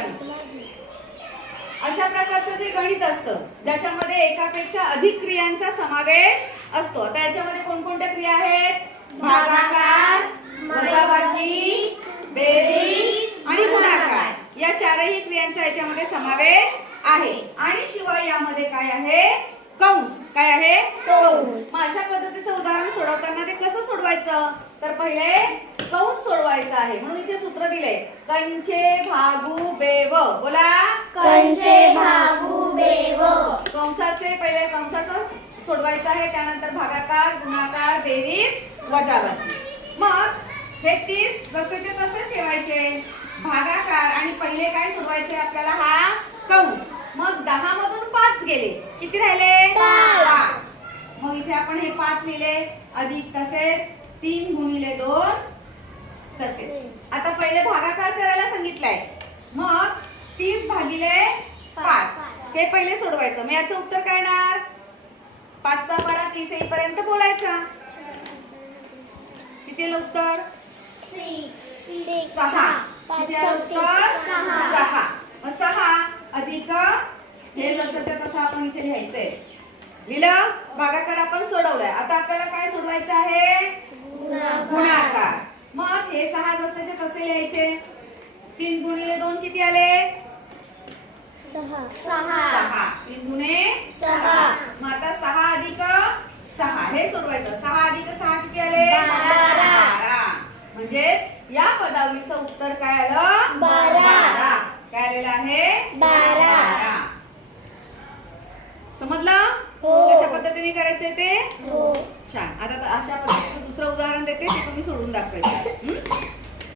मुलांना अशा प्रकारचं जे गणित असतं ज्याच्यामध्ये एकापेक्षा अधिक क्रियांचा समावेश असतो. आता याच्यामध्ये कोणकोणत्या क्रिया आहेत? भागाकार वजाबाकी बेरीज आणि गुणाकार. या चारही क्रियांचा याच्यामध्ये समावेश आहे. आणि शिवाय यामध्ये काय आहे? कंस. काय आहे? कंस. मग अशा पद्धतीचं उदाहरण सोडवताना ते कसं सोडवायचं? तर पहिले सोडवायचं आहे. म्हणून इथे सूत्र दिले कंचे भागू बेव. बोला. कंचे भागू बेव. कंसाचे पहिले कंसाचं सोडवायचं आहे. त्यानंतर भागाकार गुणाकार बेरीज वजाबाकी. मग हे तीस जसेचे तसे ठेवायचे. भागाकार आणि पहिले काय सोडवायचे आपल्याला? हा कंस. मग दहा मधून पाच गेले. किती राहिले? पाच. मग इथे आपण हे पाच लिहिले. अधिक तसेच तीन गुणिले दोन. तसेच. आता पहिले भागाकार करायला सांगितलंय. मग तीस भागिले पाच. हे पहिले सोडवायचं. मग याचं उत्तर काय येणार? पाचचा पाडा तीस येईपर्यंत बोलायचा. किती उत्तर? सहा. किती उत्तर? सहा. मग सहा अधिक हे जसंच्या तसं आपण इथे लिहायचंय. लिहिलं? भागाकार आपण सोडवलाय. आता आपल्याला काय सोडवायचं आहे गुणाकार मग हे सहा लिहायचे तीन गुणिले दोन किती आले? सहा. सहा. तीन गुणे सहा. मग आता सहा अधिक सहा. हे सोडवायचं. सहा अधिक सहा किती आले? बारा. बारा. म्हणजे या पदावलीचं उत्तर काय आलं? बारा. काय आलेलं आहे? बारा. समजलं? हो. कशा पद्धतीने करायचंय ते? हो. छान. आता अशा पद्धतीचं दुसरं उदाहरण देते ते तुम्ही सोडून दाखवायचं. हं?